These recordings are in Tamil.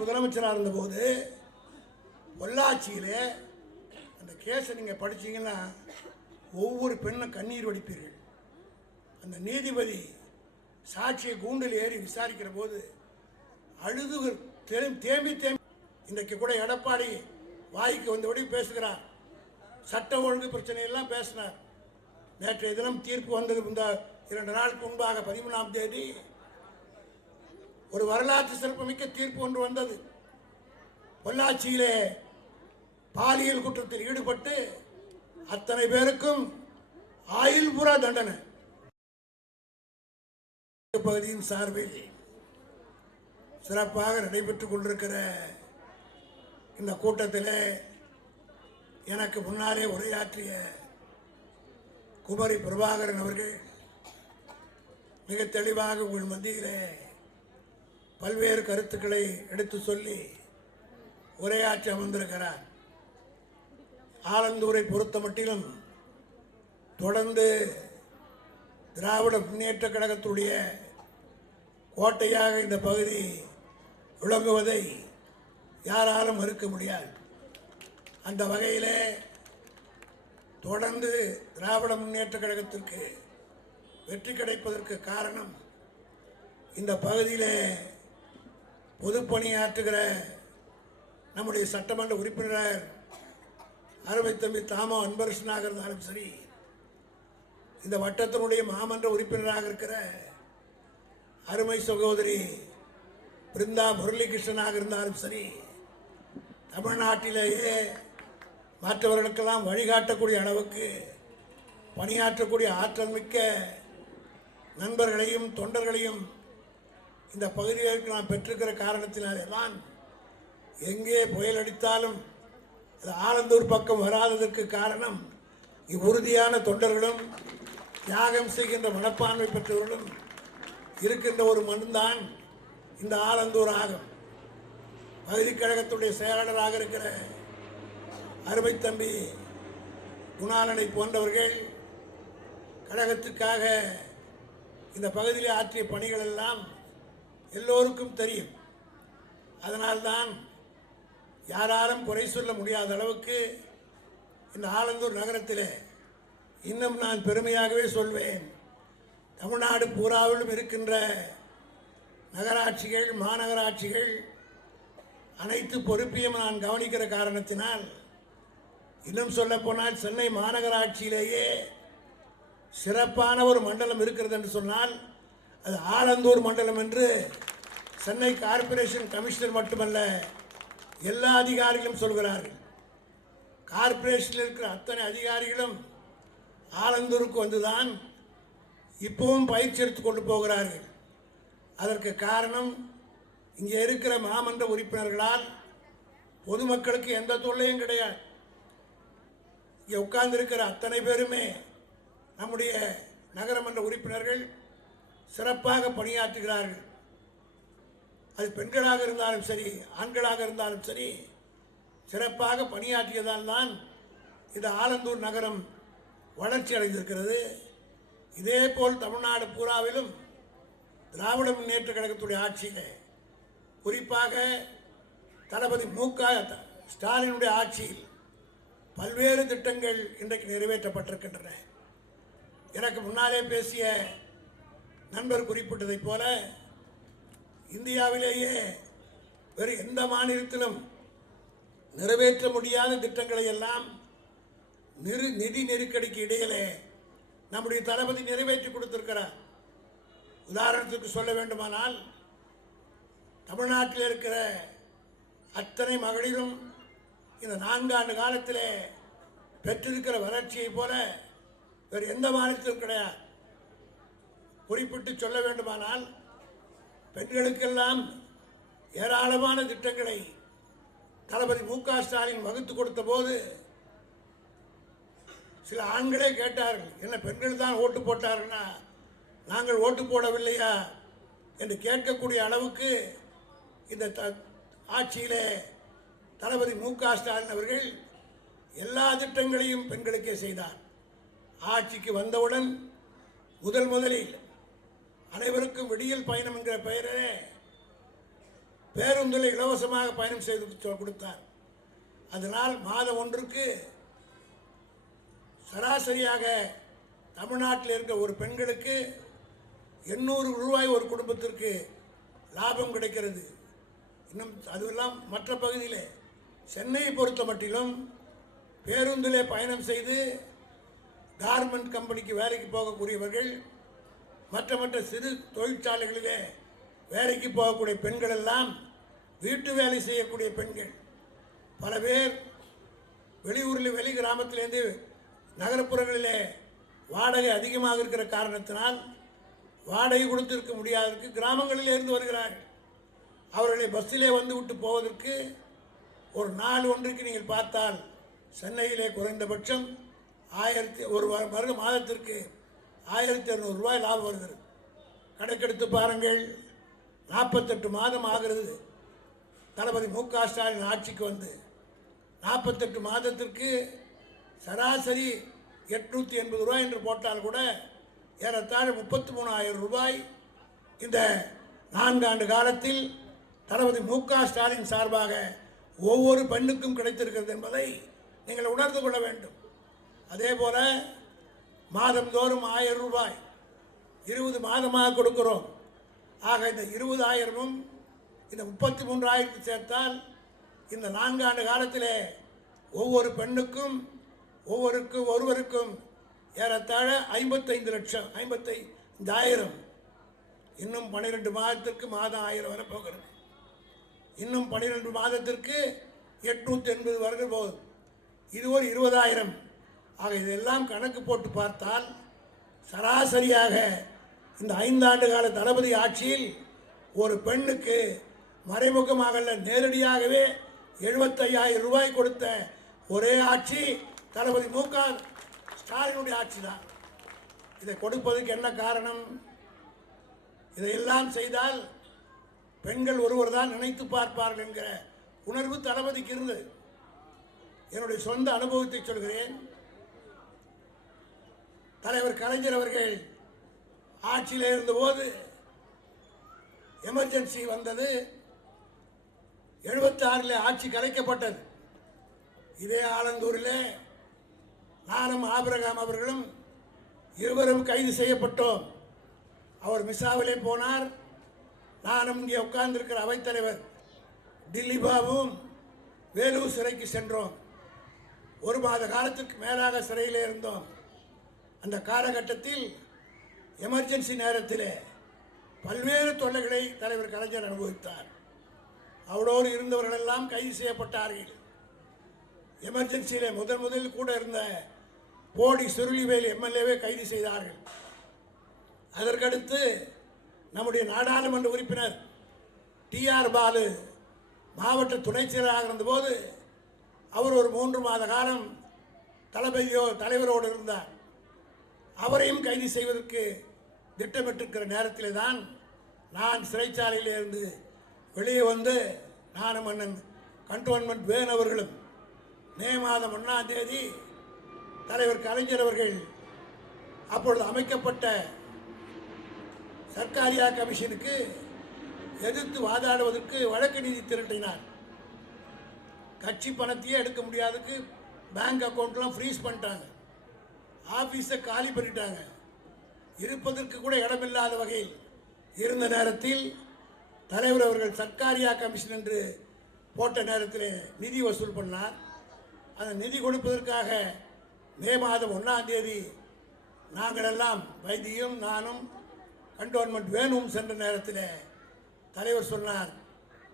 முதலமைச்சராக இருந்தபோது பொள்ளாச்சியிலே அந்த கேஸை நீங்கள் படிச்சீங்கன்னா ஒவ்வொரு பெண்ணும் கண்ணீர் வடிப்பீர்கள். அந்த நீதிபதி சாட்சியை கூண்டில் ஏறி விசாரிக்கிற போது அழுது தேம்பி தேம்பி இன்றைக்கு கூட எடப்பாடி வாய்க்கு வந்தபடி பேசுகிறார். சட்ட ஒழுங்கு பிரச்சனையெல்லாம் பேசினார். நேற்றைய தினம் தீர்ப்பு வந்தது இந்த இரண்டு நாளுக்கு முன்பாக பதிமூணாம் தேதி ஒரு வரலாற்று சிறப்புமிக்க தீர்ப்பு ஒன்று வந்தது. பொள்ளாச்சியிலே பாலியல் குற்றத்தில் ஈடுபட்டு அத்தனை பேருக்கும் ஆயுள்புற தண்டனை. பகுதியின் சார்பில் சிறப்பாக நடைபெற்றுக் கொண்டிருக்கிற இந்த கூட்டத்தில் எனக்கு முன்னாலே உரையாற்றிய குமரி பிரபாகரன் அவர்கள் மிக தெளிவாக உங்கள் மத்தியிலே பல்வேறு கருத்துக்களை எடுத்து சொல்லி உரையாற்றி அமர்ந்திருக்கிறார். ஆலந்தூரை பொறுத்த மட்டிலும் தொடர்ந்து திராவிட முன்னேற்ற கழகத்துடைய கோட்டையாக இந்த பகுதி விளங்குவதை யாராலும் மறுக்க முடியாது. அந்த வகையிலே தொடர்ந்து திராவிட முன்னேற்ற கழகத்திற்கு வெற்றி கிடைப்பதற்கு காரணம் இந்த பகுதியிலே பொதுப்பணியாற்றுகிற நம்முடைய சட்டமன்ற உறுப்பினர் அருமை தம்பி தாமோ அன்பரசனாக இருந்தாலும் சரி இந்த வட்டத்தினுடைய மாமன்ற உறுப்பினராக இருக்கிற அருமை சகோதரி பிருந்தா முரளிகிருஷ்ணனாக இருந்தாலும் சரி தமிழ்நாட்டிலேயே மற்றவர்களுக்கெல்லாம் வழிகாட்டக்கூடிய அளவுக்கு பணியாற்றக்கூடிய ஆற்றல் மிக்க நண்பர்களையும் தொண்டர்களையும் இந்த பகுதிகளுக்கு நாம் பெற்றிருக்கிற காரணத்தினாலே தான் எங்கே புயல் அடித்தாலும் அது ஆலந்தூர் பக்கம் வராததற்கு காரணம் இவ்வுறுதியான தொண்டர்களும் தியாகம் செய்கின்ற மனப்பான்மை பெற்றவர்களும் இருக்கின்ற ஒரு மண்தான் இந்த ஆலந்தூர் ஆகும். பகுதி கழகத்துடைய செயலாளராக இருக்கிற அருமை தம்பி குணாலனை போன்றவர்கள் கழகத்துக்காக இந்த பகுதியில் ஆற்றிய பணிகள் எல்லாம் எல்லோருக்கும் தெரியும். அதனால்தான் யாராலும் குறை சொல்ல முடியாத அளவுக்கு இந்த ஆலந்தூர் நகரத்தில் இன்னும் நான் பெருமையாகவே சொல்வேன். தமிழ்நாடு பூராவிலும் இருக்கின்ற நகராட்சிகள் மாநகராட்சிகள் அனைத்து பொறுப்பையும் நான் கவனிக்கிற காரணத்தினால் இன்னும் சொல்லப்போனால் சென்னை மாநகராட்சியிலேயே சிறப்பான ஒரு மண்டலம் இருக்கிறது என்று சொன்னால் அது ஆலந்தூர் மண்டலம் என்று சென்னை கார்ப்பரேஷன் கமிஷனர் மட்டுமல்ல எல்லா அதிகாரிகளும் சொல்கிறார்கள். கார்ப்பரேஷனில் இருக்கிற அத்தனை அதிகாரிகளும் ஆலந்தூருக்கு வந்துதான் இப்பவும் பயிற்சி எடுத்து கொண்டு போகிறார்கள். அதற்கு காரணம் இங்கே இருக்கிற மாமன்ற உறுப்பினர்களால் பொதுமக்களுக்கு எந்த தொல்லையும் கிடையாது. இங்கே உட்கார்ந்திருக்கிற அத்தனை பேருமே நம்முடைய நகரமன்ற உறுப்பினர்கள் சிறப்பாக பணியாற்றுகிறார்கள். அது பெண்களாக இருந்தாலும் சரி ஆண்களாக இருந்தாலும் சரி சிறப்பாக பணியாற்றியதால் தான் இந்த ஆலந்தூர் நகரம் வளர்ச்சி அடைந்திருக்கிறது. இதே போல் தமிழ்நாடு பூராவிலும் திராவிட முன்னேற்ற கழகத்துடைய ஆட்சியில் குறிப்பாக தளபதி மு க ஸ்டாலினுடைய ஆட்சியில் பல்வேறு திட்டங்கள் இன்றைக்கு நிறைவேற்றப்பட்டிருக்கின்றன. எனக்கு முன்னாலே பேசிய நண்பர் குறிப்பிட்டதைப் போல இந்தியாவிலேயே வேறு எந்த மாநிலத்திலும் நிறைவேற்ற முடியாத திட்டங்களை எல்லாம் நிறு நிதி நெருக்கடிக்கு இடையிலே நம்முடைய தளபதி நிறைவேற்றி கொடுத்திருக்கிறார். உதாரணத்துக்கு சொல்ல வேண்டுமானால் தமிழ்நாட்டில் இருக்கிற அத்தனை மகளிரும் இந்த நான்காண்டு காலத்திலே பெற்றிருக்கிற வளர்ச்சியைப் போல வேறு எந்த மாநிலத்திலும் கிடையாது. குறிப்பிட்டு சொல்ல வேண்டுமானால் பெண்களுக்கெல்லாம் ஏராளமான திட்டங்களை தளபதி மு க ஸ்டாலின் வகுத்து கொடுத்த போது சில ஆண்களே கேட்டார்கள் என்ன பெண்கள் தான் ஓட்டு போட்டார்கள்னா நாங்கள் ஓட்டு போடவில்லையா? என்று கேட்கக்கூடிய அளவுக்கு இந்த த ஆட்சியிலே தளபதி மு க ஸ்டாலின் அவர்கள் எல்லா திட்டங்களையும் பெண்களுக்கே செய்தார். ஆட்சிக்கு வந்தவுடன் முதல் முதலில் அனைவருக்கும் விடியல் பயணம் என்கிற பெயரே. பேருந்தில் இலவசமாக பயணம் செய்து கொடுத்தார். அதனால் மாதம் ஒன்றுக்கு சராசரியாக தமிழ்நாட்டில் இருக்க ஒரு பெண்களுக்கு எண்ணூறு ரூபாய் ஒரு குடும்பத்திற்கு லாபம் கிடைக்கிறது. இன்னும் அதுவெல்லாம் மற்ற பகுதியில். சென்னையை பொறுத்த மட்டிலும் பேருந்திலே பயணம் செய்து கார்மெண்ட் கம்பெனிக்கு வேலைக்கு போகக்கூடியவர்கள் மற்ற மற்ற சிறு தொழிற்சாலைகளிலே வேலைக்கு போகக்கூடிய பெண்கள் எல்லாம் வீட்டு வேலை செய்யக்கூடிய பெண்கள். பல பேர் வெளியூரில் வெளி கிராமத்திலேருந்து நகரப்புறங்களிலே வாடகை அதிகமாக இருக்கிற காரணத்தினால் வாடகை கொடுத்திருக்க முடியாததற்கு கிராமங்களிலிருந்து வருகிறார்கள். அவர்களை பஸ்ஸிலே வந்து விட்டு போவதற்கு ஒரு நாள் ஒன்றுக்கு நீங்கள் பார்த்தால் சென்னையிலே குறைந்தபட்சம் ஆயிரத்தி ஒரு வ- வருட மாதத்திற்கு ஆயிரத்தி இரநூறுவாய் லாபம் வருகிறது கணக்கெடுத்து பாருங்கள். நாற்பத்தெட்டு மாதம் ஆகிறது. தளபதி மு க ஸ்டாலின் ஆட்சிக்கு வந்து நாற்பத்தெட்டு மாதத்திற்கு சராசரி எட்நூற்றி எண்பது ரூபாய் என்று போட்டால் கூட ஏறத்தாழ முப்பத்தி மூணாயிரம் ரூபாய். இந்த நான்காண்டு காலத்தில் தளபதி மு க ஸ்டாலின் சார்பாக ஒவ்வொரு பெண்ணுக்கும் கிடைத்திருக்கிறது என்பதை நீங்கள் உணர்ந்து கொள்ள வேண்டும். அதே போல் மாதந்தோறும் ஆயிரம் ரூபாய். இருபது மாதமாக கொடுக்குறோம். ஆக இந்த இருபதாயிரமும் இந்த முப்பத்தி மூன்றாயிரத்து சேர்த்தால் இந்த நான்காண்டு காலத்திலே ஒவ்வொரு பெண்ணுக்கும் ஒவ்வொருக்கு ஒருவருக்கும் ஏறத்தாழ ஐம்பத்தைந்து லட்சம் ஐம்பத்தை ஐம்பத்தைந்தாயிரம். இன்னும் பன்னிரெண்டு மாதத்திற்கு மாதம் ஆயிரம் வரை போகிறது இன்னும் பன்னிரெண்டு மாதத்திற்கு எட்நூற்றி எண்பது வருடம் போகுது. இது ஒரு இருபதாயிரம். ஆக இதெல்லாம் கணக்கு போட்டு பார்த்தால் சராசரியாக இந்த ஐந்தாண்டு கால தளபதி ஆட்சியில் ஒரு பெண்ணுக்கு மறைமுகமாக நேரடியாகவே எழுபத்தையாயிரம் ரூபாய் கொடுத்த ஒரே ஆட்சி தளபதி மு க ஸ்டாலினுடைய ஆட்சி தான் இதை கொடுப்பதற்கு என்ன காரணம்? இதையெல்லாம் செய்தால் பெண்கள் ஒருவர் தான் நினைத்து பார்ப்பார்கள் என்கிற உணர்வு தளபதிக்கு இருந்தது. என்னுடைய சொந்த அனுபவத்தை சொல்கிறேன். தலைவர் கலைஞர் அவர்கள் ஆட்சியில் இருந்தபோது எமர்ஜென்சி வந்தது. எழுபத்தாறில் ஆட்சி கலைக்கப்பட்டது. இதே ஆலந்தூரில் நானும் ஆபிரகாம் அவர்களும் இருவரும் கைது செய்யப்பட்டோம். அவர் மிசாவிலே போனார். நானும் இங்கே உட்கார்ந்திருக்கிற அவைத்தலைவர் டில்லி பாபுவும் வேலூர் சிறைக்கு சென்றோம். ஒரு மாத காலத்துக்கு மேலாக சிறையிலே இருந்தோம். அந்த காலகட்டத்தில் எமர்ஜென்சி நேரத்திலே பல்வேறு தொல்லைகளை தலைவர் கலைஞர் அனுபவித்தார். அவரோடு இருந்தவர்களெல்லாம் கைது செய்யப்பட்டார்கள். எமர்ஜென்சியிலே முதன் முதலில் கூட இருந்த போடி சுருளிவேல் எம்எல்ஏவை கைது செய்தார்கள். அதற்கடுத்து நம்முடைய நாடாளுமன்ற உறுப்பினர் டிஆர் பாலு மாவட்ட துணைச் செயலராக இருந்தபோது அவர் ஒரு மூன்று மாத காலம் தளபதியோ தலைவரோடு இருந்தார். அவரையும் கைது செய்வதற்கு திட்டமிட்டிருக்கிற நேரத்திலே தான் நான் சிறைச்சாலையிலிருந்து வெளியே வந்து நானும் அண்ணன் கண்டோன்மெண்ட் வேன் அவர்களும் மே மாதம் ஒன்றாம் தேதி தலைவர் கலைஞர் அவர்கள் அப்பொழுது அமைக்கப்பட்ட சர்க்காரியா கமிஷனுக்கு எதிர்த்து வாதாடுவதற்கு வழக்கு நிதி திரட்டினார். கட்சி பணத்தையே எடுக்க முடியாததுக்கு பேங்க் அக்கௌண்ட்லாம் ஃப்ரீஸ் பண்ணிட்டாங்க. ஆஃபீஸை காலி பண்ணிட்டாங்க. இருப்பதற்கு கூட இடமில்லாத வகையில் இருந்த நேரத்தில் தலைவர் அவர்கள் சர்க்காரியா கமிஷன் என்று போட்ட நேரத்தில் நிதி வசூல் பண்ணார். அந்த நிதி கொடுப்பதற்காக மே மாதம் ஒன்றாம் தேதி நாங்கள் வைத்தியும் நானும் கண்டோன்மெண்ட் வேணும் சென்ற நேரத்தில் தலைவர் சொன்னார்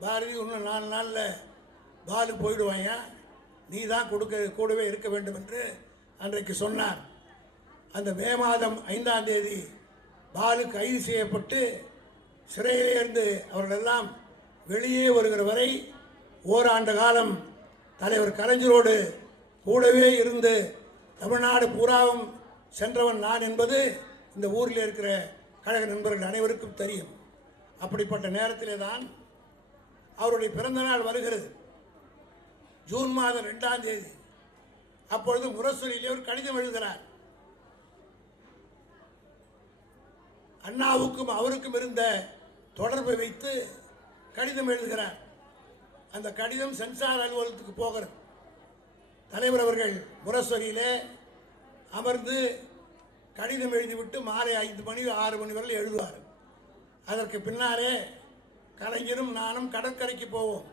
பாரதி இன்னும் நாலு நாளில் பாலு போயிடுவாங்க நீ தான் கொடுக்க கூடவே இருக்க வேண்டும் என்று அன்றைக்கு சொன்னார். அந்த மே மாதம் ஐந்தாம் தேதி பாலு கைது செய்யப்பட்டு சிறையிலிருந்து அவர்களெல்லாம் வெளியே வருகிற வரை ஓராண்டு காலம் தலைவர் கலைஞரோடு கூடவே இருந்து தமிழ்நாடு பூராவும் சென்றவன் நான் என்பது இந்த ஊரில் இருக்கிற கழக நண்பர்கள் அனைவருக்கும் தெரியும். அப்படிப்பட்ட நேரத்திலே தான் அவருடைய பிறந்த நாள் வருகிறது. ஜூன் மாதம் ரெண்டாம் தேதி. அப்பொழுது முரசொலியிலே ஒரு கடிதம் எழுதுகிறார். அண்ணாவுக்கும் அவருக்கும் இருந்த தொடர்பை வைத்து கடிதம் எழுதுகிறார். அந்த கடிதம் சென்சார் அலுவலகத்துக்கு போகிறது. தலைவர் அவர்கள் முரசொலியிலே அமர்ந்து கடிதம் எழுதிவிட்டு மாலை ஐந்து மணி ஆறு மணி வரையில் எழுதுவார். அதற்கு பின்னாலே கலைஞரும் நானும் கடற்கரைக்கு போவோம்.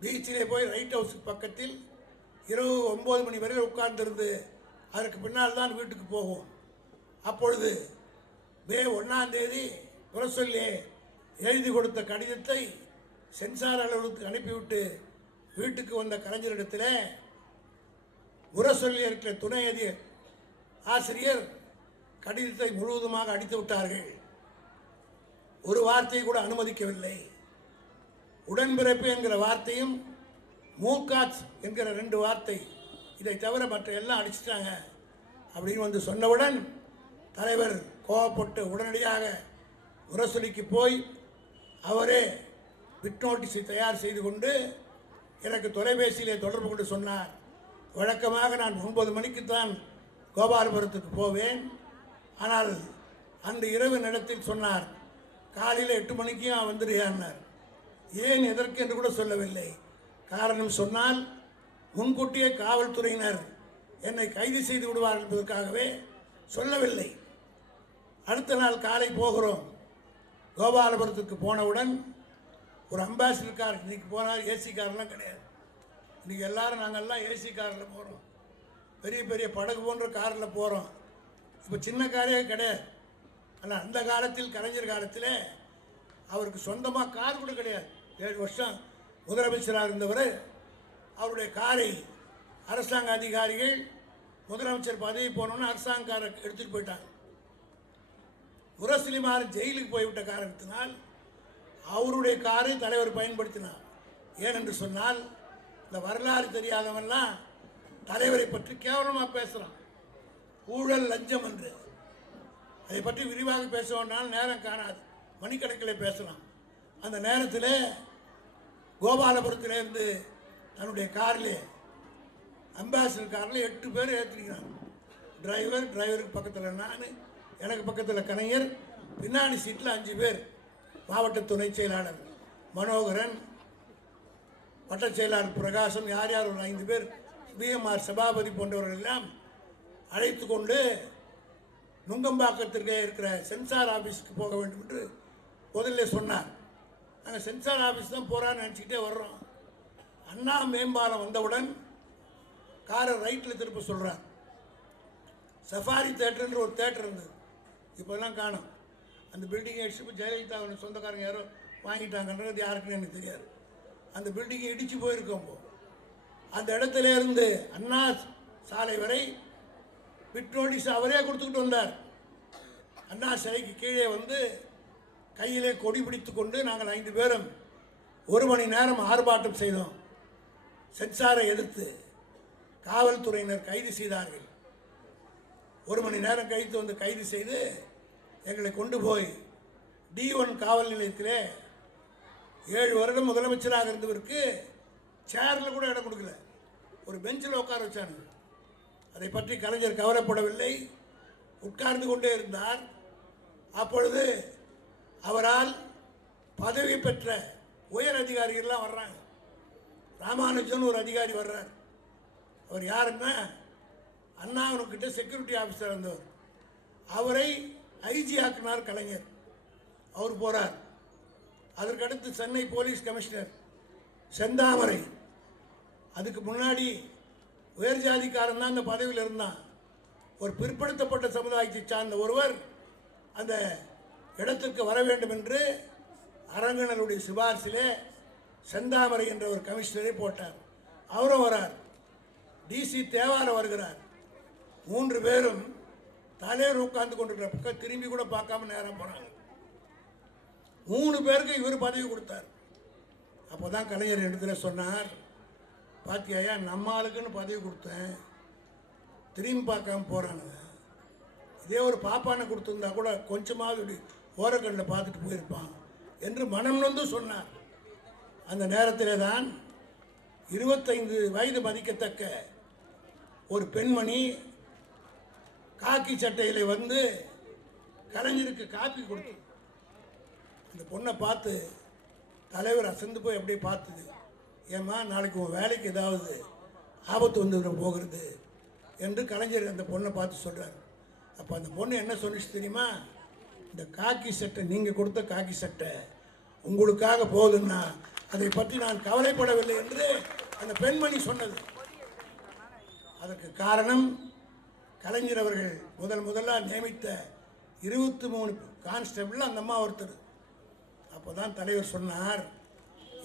பீச்சிலே போய் ரைட் ஹவுஸுக்கு பக்கத்தில் இரவு ஒம்பது மணி வரையில் உட்கார்ந்திருந்து அதற்கு பின்னால் தான் வீட்டுக்கு போவோம். அப்பொழுது மே ஒன்றாம் தேதி புரசொல்லே எழுதி கொடுத்த கடிதத்தை சென்சார் அலுவலகத்துக்கு அனுப்பிவிட்டு வீட்டுக்கு வந்த கலைஞரிடத்தில் உரசொல்லி இருக்கிற துணை அதி ஆசிரியர் கடிதத்தை முழுவதுமாக அடித்து விட்டார்கள். ஒரு வார்த்தையை கூட அனுமதிக்கவில்லை. உடன்பிறப்பு என்கிற வார்த்தையும் மூக்காட்ஸ் என்கிற ரெண்டு வார்த்தை இதை தவிர மற்ற எல்லாம் அடிச்சிட்டாங்க அப்படின்னு வந்து சொன்னவுடன் தலைவர் கோவப்பட்டு உடனடியாக உரசொலிக்கு போய் அவரே பிட் நோட்டீஸை தயார் செய்து கொண்டு எனக்கு தொலைபேசியிலே தொடர்பு கொண்டு சொன்னார். வழக்கமாக நான் ஒன்பது மணிக்கு தான் கோபாலபுரத்துக்கு போவேன். ஆனால் அன்று இரவு நேரத்தில் சொன்னார் காலையில் எட்டு மணிக்கும் வந்துடுயான்னார் ஏன் எதற்கு என்று கூட சொல்லவில்லை. காரணம் சொன்னால் முன்கூட்டியே காவல்துறையினர் என்னை கைது செய்து விடுவார் என்பதற்காகவே சொல்லவில்லை. அடுத்த நாள் காலை போகிறோம். கோபாலபுரத்துக்கு போனவுடன் ஒரு அம்பாசிடர் கார் இன்றைக்கி போனால் ஏசி கார்லாம் கிடையாது. இன்னைக்கு எல்லோரும் நாங்கள்லாம் ஏசி காரில் போகிறோம் பெரிய பெரிய படகு போன்ற காரில் போகிறோம் இப்போ சின்ன காரே கிடையாது. ஆனால் அந்த காலத்தில் கலைஞர் காலத்தில் அவருக்கு சொந்தமாக கார் கூட கிடையாது. ஏழு வருஷம் முதலமைச்சராக இருந்தவர். அவருடைய காரை அரசாங்க அதிகாரிகள் முதலமைச்சர் பதவி போனோன்னு அரசாங்க காரை எடுத்துகிட்டு போயிட்டாங்க. முரசலிமார் ஜெயிலுக்கு போய்விட்ட காரணத்தினால் அவருடைய காரை தலைவர் பயன்படுத்தினார். ஏனென்று சொன்னால் இந்த வரலாறு தெரியாதவன்லாம் தலைவரை பற்றி கேவலமாக பேசுகிறான் ஊழல் லஞ்சம் என்று. அதை பற்றி விரிவாக பேச வேண்டாம் நேரம் காணாது. மணிக்கணக்கில் பேசலாம். அந்த நேரத்தில் கோபாலபுரத்திலேருந்து தன்னுடைய காரில் அம்பாசிடர் காரில் எட்டு பேர் ஏற்றிருக்கிறாங்க டிரைவர் டிரைவருக்கு பக்கத்தில் நான் எனக்கு பக்கத்தில் கலைஞர் பின்னாடி சீட்டில் அஞ்சு பேர் மாவட்ட துணை செயலாளர் மனோகரன் வட்ட செயலாளர் பிரகாசம் யார் யார் ஒரு ஐந்து பேர் பிஎம்ஆர் சபாபதி போன்றவர்கள் எல்லாம் அழைத்து கொண்டு நுங்கம்பாக்கத்திற்கே இருக்கிற சென்சார் ஆஃபீஸ்க்கு போக வேண்டும் என்று முதல்ல சொன்னார். நாங்கள் சென்சார் ஆஃபீஸ் தான் போகிறான்னு நினச்சிக்கிட்டே வர்றோம். அண்ணா மேம்பாலம் வந்தவுடன் காரை ரைட்டில் திருப்ப சொல்கிறார் சஃபாரி தேட்டர்ன்ற ஒரு தேட்டர் இருந்தது. இப்போல்லாம் காணும். அந்த பில்டிங்கை அடிச்சு போய் ஜெயலலிதா அவனை சொந்தக்காரங்க யாரோ வாங்கிட்டாங்கன்றது யாருக்குன்னு எனக்கு தெரியாது. அந்த பில்டிங்கை இடித்து போயிருக்கோம் இப்போ அந்த இடத்துல இருந்து அண்ணா சாலை வரை பிட் அவரே கொடுத்துக்கிட்டு வந்தார். அண்ணா சிலைக்கு கீழே வந்து கையிலே கொடி பிடித்து கொண்டு நாங்கள் ஐந்து பேரும் ஒரு மணி நேரம் ஆர்ப்பாட்டம் செய்தோம். சென்சாரை எதிர்த்து காவல்துறையினர் கைது செய்தார்கள். ஒரு மணி நேரம் கழித்து வந்து கைது செய்து எங்களை கொண்டு போய் டி ஒன் காவல் நிலையத்திலே ஏழு வருடம் முதலமைச்சராக இருந்தவருக்கு சேரில் கூட இடம் கொடுக்கல. ஒரு பெஞ்சில் உட்கார வச்சானுங்க அதை பற்றி கலைஞர் கவலைப்படவில்லை. உட்கார்ந்து கொண்டே இருந்தார். அப்பொழுது அவரால் பதவி பெற்ற உயர் அதிகாரிகள்லாம் வர்றாங்க. ராமானுஜன் ஒரு அதிகாரி வர்றார். அவர் யாருன்னா அண்ணாவனுக்கிட்ட செக்யூரிட்டி ஆஃபீஸர் இருந்தவர். அவரை ஐஜி ஆக்கினார் கலைஞர். அவர் போகிறார் அதற்கடுத்து சென்னை போலீஸ் கமிஷனர் செந்தாமரை. அதுக்கு முன்னாடி உயர் ஜாதிக்காரன் தான் அந்த பதவியில் இருந்தான். ஒரு பிற்படுத்தப்பட்ட சமுதாயத்தை சார்ந்த ஒருவர் அந்த இடத்திற்கு வர வேண்டும் என்று அரங்கனருடைய சிபாரிசிலே செந்தாமரை என்ற ஒரு கமிஷனரை போட்டார். அவரும் வரார். டிசி தேவார வருகிறார். மூன்று பேரும் தலைவர் உட்கார்ந்து கொண்டிருக்கிற பக்கம் திரும்பி கூட பார்க்காம நேரம் போனாங்க. மூணு பேருக்கு இவர் பதவி கொடுத்தார். அப்போதான் கலைஞர் இடத்துல சொன்னார் பாத்தியாயா நம்ம ஆளுக்குன்னு பதவி கொடுத்தேன். திரும்பி பார்க்காம போகிறானுங்க இதே ஒரு பாப்பானை கொடுத்துருந்தா கூட கொஞ்சமாவது இப்படி ஓரக்கண்ணில் பார்த்துட்டு போயிருப்பான் என்று மனம் நொந்து சொன்னார். அந்த நேரத்திலே தான் இருபத்தைந்து வயது மதிக்கத்தக்க ஒரு பெண்மணி காக்கி சட்டையில் வந்து கலைஞருக்கு காப்பி கொடுத்து அந்த பொண்ணை பார்த்து தலைவர் அசந்து போய் அப்படியே பார்த்தது. ஏம்மா நாளைக்கு உன் வேலைக்கு ஏதாவது ஆபத்து வந்து போகிறது என்று கலைஞர் அந்த பொண்ணை பார்த்து சொல்கிறார் அப்போ அந்த பொண்ணு என்ன சொல்லிச்சு தெரியுமா? இந்த காக்கி சட்டை நீங்கள் கொடுத்த காக்கி சட்டை உங்களுக்காக போகுதுன்னா அதை பற்றி நான் கவலைப்படவில்லை என்று அந்த பெண்மணி சொன்னது. அதற்கு காரணம் கலைஞர் அவர்கள் முதல் முதலாக நியமித்த இருபத்தி மூணு கான்ஸ்டபிள் அந்த அம்மா ஒருத்தர். அப்போ தான் தலைவர் சொன்னார்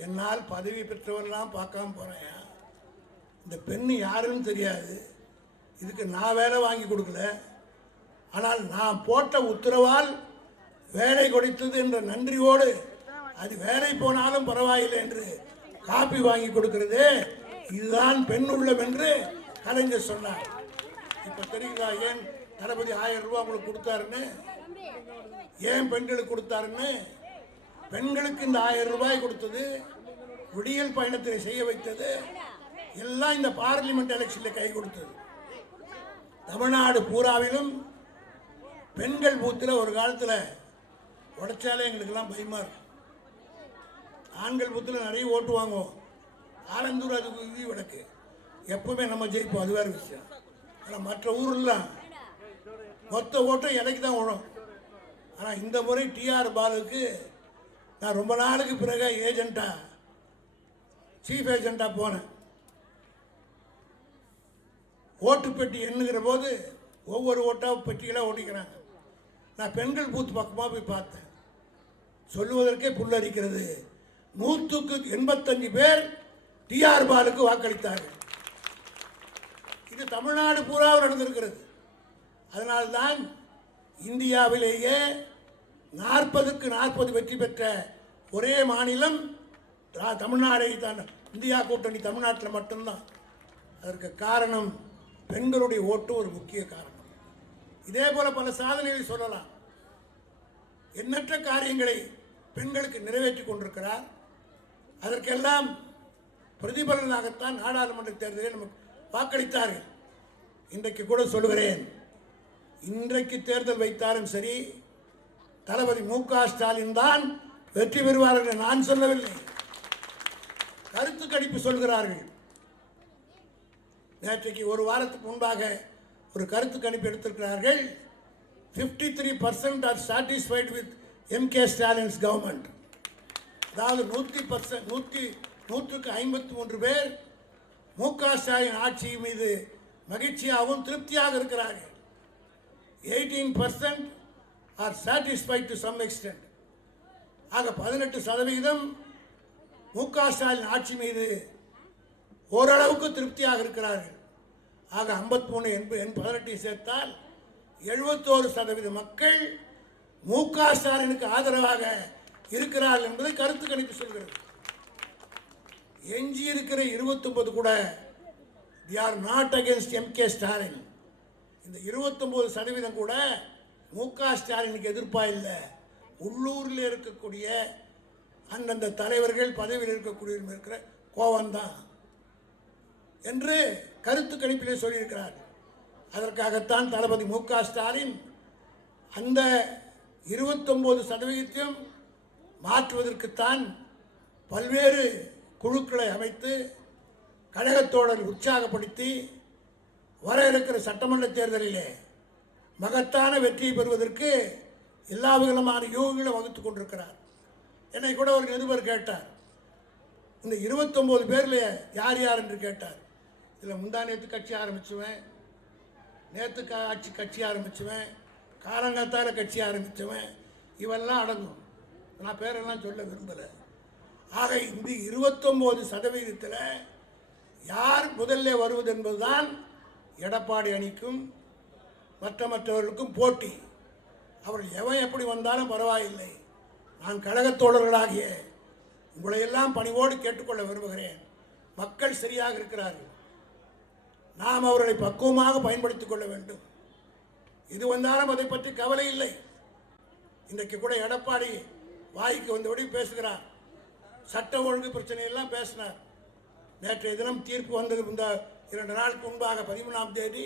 என்னால் பதவி பெற்றவரெல்லாம் பார்க்காம போகிறேன் இந்த பெண் யாருன்னு தெரியாது. இதுக்கு நான் வேலை வாங்கி கொடுக்கல. ஆனால் நான் போட்ட உத்தரவால் வேலை கொடுத்தது என்ற நன்றியோடு அது வேலை போனாலும் பரவாயில்லை என்று காப்பி வாங்கி கொடுக்கிறது இதுதான் பெண் உள்ளம் என்று கலைஞர் சொன்னார். இப்போ தெரியுங்களா ஏன் தளபதி ஆயிரம் ரூபா உங்களுக்கு கொடுத்தாருன்னு? ஏன் பெண்களுக்கு கொடுத்தாருன்னு? பெண்களுக்கு இந்த ஆயிரம் ரூபாய் கொடுத்தது விடியல் பயணத்தை செய்ய வைத்தது எல்லாம் இந்த பார்லிமெண்ட் எலெக்ஷனில் கை கொடுத்தது. தமிழ்நாடு பூராவிலும் பெண்கள் பூத்தில் ஒரு காலத்தில் உடைச்சாலே எங்களுக்கெல்லாம் பயமா இருக்கும் ஆண்கள் பூத்தில் நிறைய ஓட்டு வாங்குவோம். ஆலந்தூர் அதுக்கு விதி விளக்கு எப்பவுமே நம்ம ஜெயிப்போம். அது வேற விஷயம். ஆனால் மற்ற ஊரெல்லாம் மொத்த ஓட்டம் எனக்கு தான் விழும் ஆனால் இந்த முறை டிஆர் பாலுக்கு நான் ரொம்ப நாளுக்கு பிறகு ஏஜெண்டா சீஃப் ஏஜெண்ட்டாக போனேன். ஓட்டு பெட்டி எண்ணுகிற போது ஒவ்வொரு ஓட்டாக பெட்டிகளாக ஓட்டிக்கிறாங்க. நான் பெண்கள் பூத் பக்கமாக போய் பார்த்தேன். சொல்லுவதற்கே புல்லரிக்கிறது. நூற்றுக்கு எண்பத்தஞ்சு பேர் டிஆர் பாலுக்கு வாக்களித்தார்கள். இது தமிழ்நாடு பூராவும் நடந்திருக்கிறது. அதனால்தான் இந்தியாவிலேயே நாற்பதுக்கு நாற்பது வெற்றி பெற்ற ஒரே மாநிலம் தமிழ்நாடை தான். இந்தியா கூட்டணி தமிழ்நாட்டில் மட்டும்தான். அதற்கு காரணம் பெண்களுடைய ஓட்டு ஒரு முக்கிய காரணம். இதே போல் பல சாதனைகளை சொல்லலாம். எண்ணற்ற காரியங்களை பெண்களுக்கு நிறைவேற்றி கொண்டிருக்கிறார். அதற்கெல்லாம் பிரதிபலனாகத்தான் நாடாளுமன்ற தேர்தலில் நமக்கு வாக்களித்தார்கள். இன்றைக்கு கூட சொல்கிறேன் இன்றைக்கு தேர்தல் வைத்தாலும் சரி தளபதி மு க ஸ்டாலின் தான் வெற்றி பெறுவார் என்று நான் சொல்லவில்லை. கருத்து கணிப்பு சொல்கிறார்கள். நேற்றைக்கு ஒரு வாரத்துக்கு முன்பாக ஒரு கருத்து கணிப்பு எடுத்திருக்கிறார்கள். 53% three percent are satisfied with M K Stalin's government அதாவது நூற்றி பர்சன்ட் நூற்றி நூற்றுக்கு ஐம்பத்தி மூன்று பேர் மு க ஸ்டாலின் ஆட்சி மீது மகிழ்ச்சியாகவும் திருப்தியாக இருக்கிறார்கள். Eighteen percent are satisfied to some extent ஆக பதினெட்டு சதவிகிதம் மு க ஸ்டாலின் ஆட்சி மீது ஓரளவுக்கு திருப்தியாக இருக்கிறார்கள். ஆக 53 மூணு எண்பது எண் பதினெட்டை சேர்த்தால் எழுபத்தோரு சதவீத மக்கள் மு க ஸ்டாலினுக்கு ஆதரவாக இருக்கிறார்கள் என்பதை கருத்து கணிப்பு சொல்கிறது. எஞ்சி இருக்கிற 29 கூட they are not against M K Stalin இந்த 29 சதவீதம் கூட மு க ஸ்டாலினுக்கு எதிர்ப்பா இல்லை. உள்ளூரில் இருக்கக்கூடிய அந்தந்த தலைவர்கள் பதவியில் இருக்கக்கூடிய இருக்கிற கோவம்தான். என்று கருத்து கணிப்பிலே சொல்லியிருக்கிறார். அதற்காகத்தான் தளபதி மு க ஸ்டாலின் அந்த 29% சதவீதத்தையும் மாற்றுவதற்குத்தான் பல்வேறு குழுக்களை அமைத்து கழகத்தோடர் உற்சாகப்படுத்தி வர இருக்கிற சட்டமன்ற தேர்தலிலே மகத்தான வெற்றியை பெறுவதற்கு எல்லா விதமான யோகங்களும் வகுத்து கொண்டிருக்கிறார். என்னை கூட ஒரு நிருபர் கேட்டார். இந்த 29 பேரில் யார் யார் என்று கேட்டார். இதில் முந்தா நேற்று கட்சி ஆரம்பிச்சுவேன் நேற்று ஆட்சி கட்சி ஆரம்பிச்சுவேன் காலங்காத்தால் கட்சி ஆரம்பித்தவன் இவெல்லாம் அடங்கும். நான் பேரெல்லாம் சொல்ல விரும்பலை. ஆக இந்த 29 சதவீதத்தில் யார் முதல்ல வருவது என்பதுதான் எடப்பாடி அணிக்கும் மற்ற மற்றவர்களுக்கும் போட்டி. அவர் எவன் எப்படி வந்தாலும் பரவாயில்லை. நான் கழகத் தோழர்களாகிய உங்களையெல்லாம் பணிவோடு கேட்டுக்கொள்ள விரும்புகிறேன். மக்கள் சரியாக இருக்கிறார்கள். நாம் அவர்களை பக்குவமாக பயன்படுத்திக் கொள்ள வேண்டும். இது வந்தாலும் அதை பற்றி கவலை இல்லை. இன்றைக்கு கூட எடப்பாடி வாய்க்கு வந்தபடி பேசுகிறார். சட்ட ஒழுங்கு பிரச்சனையெல்லாம் பேசினார். நேற்றைய தினம் தீர்ப்பு வந்தது இந்த இரண்டு நாளுக்கு முன்பாக பதிமூணாம் தேதி.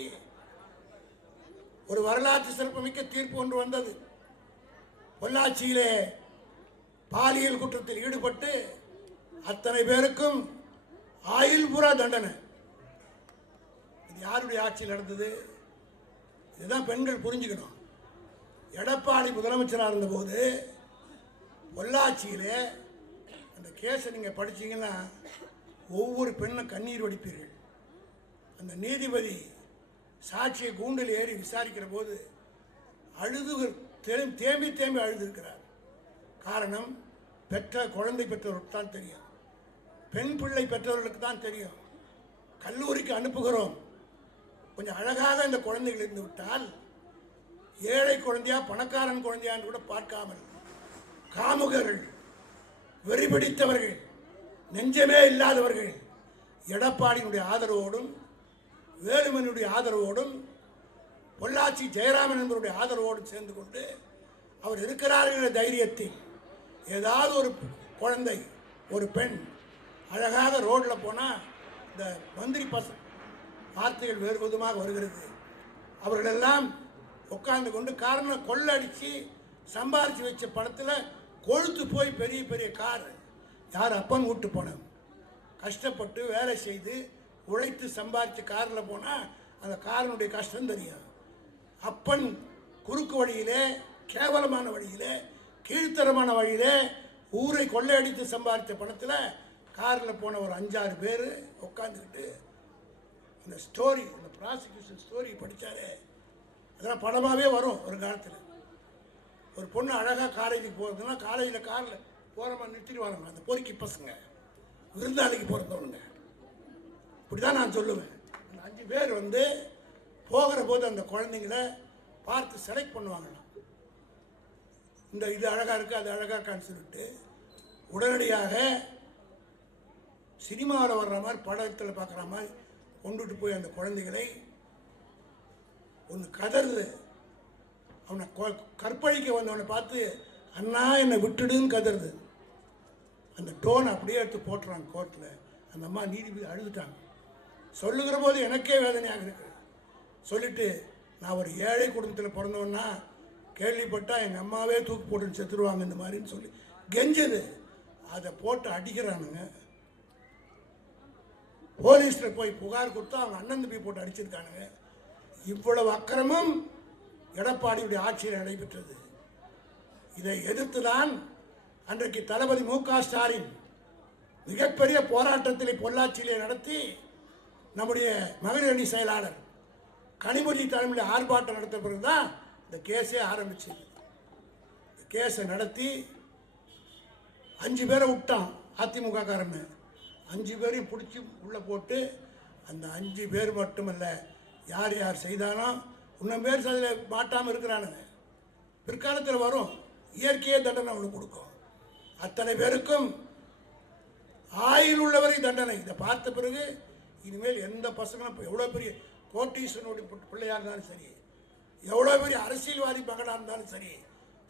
ஒரு வரலாற்று சிறப்புமிக்க தீர்ப்பு ஒன்று வந்தது. பொள்ளாச்சியிலே பாலியல் குற்றத்தில் ஈடுபட்டு அத்தனை பேருக்கும் ஆயுள் புறா தண்டனை. இது யாருடைய ஆட்சியில் நடந்தது? இதுதான் பெண்கள் புரிஞ்சுக்கணும். எடப்பாடி முதலமைச்சராக இருந்தபோது பொள்ளாச்சியிலே அந்த கேஸை நீங்கள் படிச்சீங்கன்னா ஒவ்வொரு பெண்ணும் கண்ணீர் வடிப்பீர்கள். அந்த நீதிபதி சாட்சியை கூண்டில் ஏறி விசாரிக்கிற போது அழுது தேம்பி தேம்பி அழுதுருக்கிறார். காரணம் பெற்ற குழந்தை பெற்றவர்களுக்கு தான் தெரியும். பெண் பிள்ளை பெற்றவர்களுக்கு தான் தெரியும். கல்லூரிக்கு அனுப்புகிறோம். கொஞ்சம் அழகாக இந்த குழந்தைகள் இருந்து விட்டால் ஏழை குழந்தையா பணக்காரன் குழந்தையான்னு கூட பார்க்காமல் காமுகர்கள் வெறிபிடித்தவர்கள் நெஞ்சமே இல்லாதவர்கள் எடப்பாடியினுடைய ஆதரவோடும் வேலுமனுடைய ஆதரவோடும் பொள்ளாச்சி ஜெயராமன் என்பவருடைய ஆதரவோடும் சேர்ந்து கொண்டு அவர் இருக்கிறார்கள் தைரியத்தில் ஏதாவது ஒரு குழந்தை ஒரு பெண் அழகாக ரோட்டில் போனால் இந்த மந்திரி பச வார்த்தைகள் வேறு விதமாக வருகிறது. அவர்களெல்லாம் உட்கார்ந்து கொண்டு காரணம் கொள்ளடிச்சு சம்பாதிச்சு வச்ச படத்தில் கொழுத்து போய் பெரிய பெரிய கார் யார் அப்பன் வீட்டு பணம் கஷ்டப்பட்டு வேலை செய்து உழைத்து சம்பாதிச்சு காரில் போனால் அந்த காரினுடைய கஷ்டம் தெரியும். அப்பன் குறுக்கு வழியிலே கேவலமான வழியிலே கீழ்த்தரமான வழியிலே ஊரை கொள்ளையடித்து சம்பாதித்த பணத்தில் காரில் போன ஒரு அஞ்சாறு பேர் உட்காந்துக்கிட்டு அந்த ஸ்டோரி அந்த ப்ராசிக்யூஷன் ஸ்டோரி படித்தாரே அதெல்லாம் படமாகவே வரும் ஒரு காலத்தில். ஒரு பொண்ணு அழகாக காலேஜுக்கு போகிறதுனா காலேஜில் காரில் போகிறவங்க நிறுத்திடுவாங்க அந்த பொறுக்கி பசங்க. விருந்தாளிக்கு பிறந்தவனுங்க இப்படி தான் நான் சொல்லுவேன். அந்த அஞ்சு பேர் வந்து போகிற போது அந்த குழந்தைங்கள பார்த்து செலக்ட் பண்ணுவாங்களாம். இந்த இது அழகாக இருக்குது அது அழகாக இருக்கான்னு சொல்லிட்டு உடனடியாக சினிமாவில் வர்ற மாதிரி படத்தில் பார்க்குற மாதிரி கொண்டுட்டு போய் அந்த குழந்தைகளை ஒன்று கதறுது. அவனை கொ- கற்பழிக்க வந்தவனை பார்த்து அண்ணா என்னை விட்டுடுன்னு கதறுது. அந்த டோன் அப்படியே எடுத்து போட்டுறாங்க கோர்ட்டில் அந்த அம்மா நீதிபதி அழுதுட்டாங்க. சொல்லுகிற போது எனக்கே வேதனையாக இருக்குது. சொல்லிட்டு நான் ஒரு ஏழை குடும்பத்தில் பிறந்தவன்னா கேள்விப்பட்டால் எங்கள் அம்மாவே தூக்கு போட்டு செத்துருவாங்க இந்த மாதிரின்னு சொல்லி கெஞ்சது. அதை போட்டு அடிக்கிறானுங்க. போலீஸில் போய் புகார் கொடுத்தா அவங்க அண்ணன் தம்பி போட்டு அடிச்சிருக்கானுங்க. இவ்வளவு அக்கிரமம் எடப்பாடியுடைய ஆட்சியில் நடைபெற்றது. இதை எதிர்த்து தான் அன்றைக்கு தளபதி மு க ஸ்டாலின் மிகப்பெரிய போராட்டத்திலே பொள்ளாச்சியிலே நடத்தி நம்முடைய மகளிர் அணி செயலாளர் கனிமொழி தலைமையில் ஆர்ப்பாட்டம் நடத்த பிறகு தான் இந்த கேஸே ஆரம்பிச்சது. இந்த கேஸை நடத்தி அஞ்சு பேரை விட்டான் அதிமுக காரன் அஞ்சு பேரையும் பிடிச்சி உள்ளே போட்டு அந்த அஞ்சு பேர் மட்டுமல்ல யார் யார் செய்தானோ இன்னும் பேர் அதில் மாட்டாமல் இருக்கிறானுங்க. பிற்காலத்தில் வரும். இயற்கையே தண்டனை அவனுக்கு கொடுக்கும். அத்தனை பேருக்கும் ஆயுள் உள்ளவரை தண்டனை. இதை பார்த்த பிறகு இனிமேல் எந்த பசங்களும் இப்போ எவ்வளோ பெரிய கோட்டீஸ்வரனுடைய பிள்ளையாக இருந்தாலும் சரி எவ்வளோ பெரிய அரசியல்வாதி மகனாக இருந்தாலும் சரி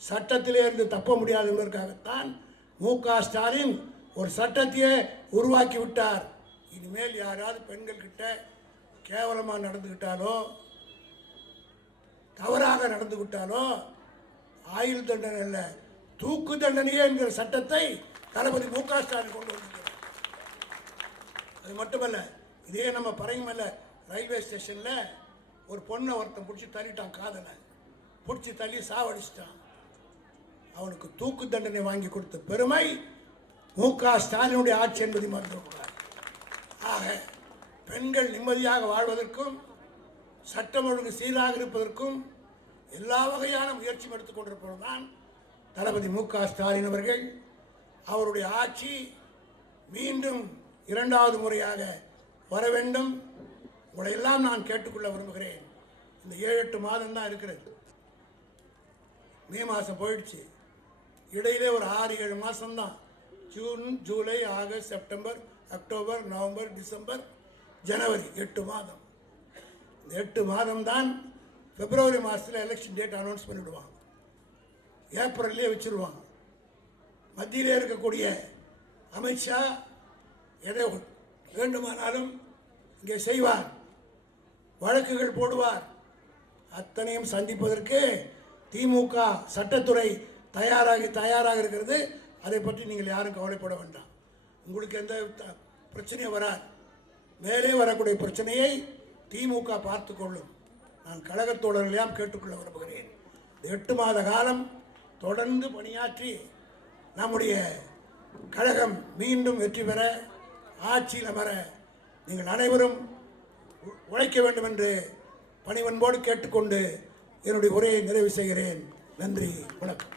சட்டத்திலே இருந்து தப்ப முடியாதவர்களுக்காகத்தான் மு க ஸ்டாலின் ஒரு சட்டத்தையே உருவாக்கி விட்டார். இனிமேல் யாராவது பெண்கள் கிட்ட கேவலமாக நடந்துக்கிட்டாலோ தவறாக நடந்துக்கிட்டாலோ ஆயுள் தண்டனை இல்லை தூக்கு தண்டனையே என்கிற சட்டத்தை தளபதி மு க ஸ்டாலின் கொண்டு வந்திருக்கிறார். அது மட்டுமல்ல இதே நம்ம பறையமல்ல ரயில்வே ஸ்டேஷனில் ஒரு பொண்ணை ஒருத்தன் பிடிச்சி தள்ளிட்டான் காதலை. பிடிச்சி தள்ளி சாவடிச்சிட்டான். அவனுக்கு தூக்கு தண்டனை வாங்கி கொடுத்த பெருமை மு க ஸ்டாலினுடைய ஆட்சி என்பதை மறந்துவிடாது ஆக பெண்கள் நிம்மதியாக வாழ்வதற்கும் சட்டம் ஒழுங்கு சீராக இருப்பதற்கும் எல்லா வகையான முயற்சியும் எடுத்துக்கொண்டிருப்பதுதான் தளபதி மு க ஸ்டாலின் அவர்கள் அவருடைய ஆட்சி மீண்டும் இரண்டாவது முறையாக வர வேண்டும். உங்களை எல்லாம் நான் கேட்டுக்கொள்ள விரும்புகிறேன். இந்த ஏழு எட்டு மாதம் தான் இருக்கிறது. மே மாதம் போயிடுச்சு. இடையிலே ஒரு ஆறு ஏழு மாதம்தான். June July August September October November December ஜனவரி எட்டு மாதம். இந்த எட்டு மாதம் தான் பிப்ரவரி மாதத்தில் எலெக்ஷன் டேட் அனௌன்ஸ் பண்ணிவிடுவாங்க ஏப்ரல்லே வச்சுருவாங்க. மத்தியிலே இருக்கக்கூடிய அமித்ஷா எதை வேண்டுமானாலும் இங்கே செய்வார். வழக்குகள் போடுவார். அத்தனையும் சந்திப்பதற்கு திமுக சட்டத்துறை தயாராகி தயாராக இருக்கிறது. அதை பற்றி நீங்கள் யாரும் கவலைப்பட வேண்டாம். உங்களுக்கு எந்த த- பிரச்சனையும் வராது. மேலே வரக்கூடிய பிரச்சனையை திமுக பார்த்து கொள்ளும். நான் கழகத்தோழர்களையாம் கேட்டுக்கொள்ள விரும்புகிறேன். எட்டு மாத காலம் தொடர்ந்து பணியாற்றி நம்முடைய கழகம் மீண்டும் வெற்றி பெற ஆட்சியில் அமர நீங்கள் அனைவரும் உ- உழைக்க வேண்டும் என்று பணிவன்போடு கேட்டுக்கொண்டு என்னுடைய உரையை நிறைவு செய்கிறேன். நன்றி வணக்கம்.